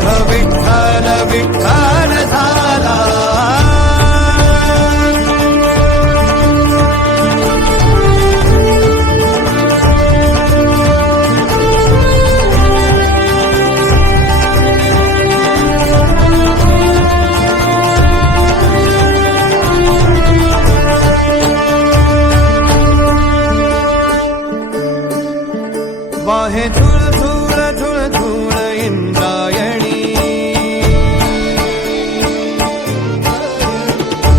देह विठ्ठल विठ्ठल झाला. वाहे झुळ झुळ झुळ झुळ इंद्रायणी,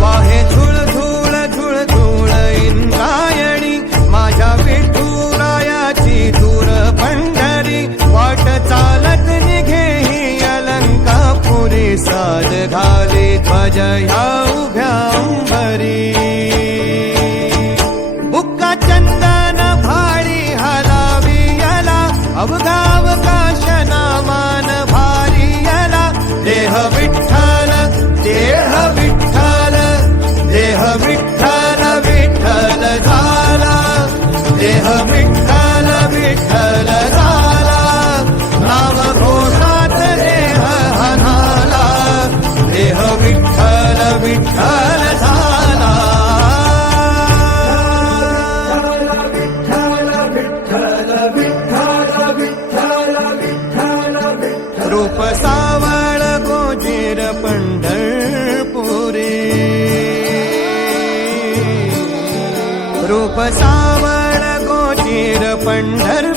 वाहे झुळ झुळ झुळ झुळ इंद्रायणी. माझ्या विठुरायाची दूर पंढरी, वाट चालत निघे ही अलंकापुरी. साज घाली ध्वज ह्या उभ्या अंबरी, बुक्का चंदन भाळी हलावी अवगाव काशना मान भारी यला. देह विठ्ठल देह विठ्ठल देह विठ्ठल विठ्ठल झाला. देह विठ्ठल विठ्ठल झाला. नाम घोषात देह हनाला. देह विठ्ठल विठ्ठल झाला. रूप सावळ गोजीर पंढरपुरी, रूप सावळ गोजीर पंढरपुरी.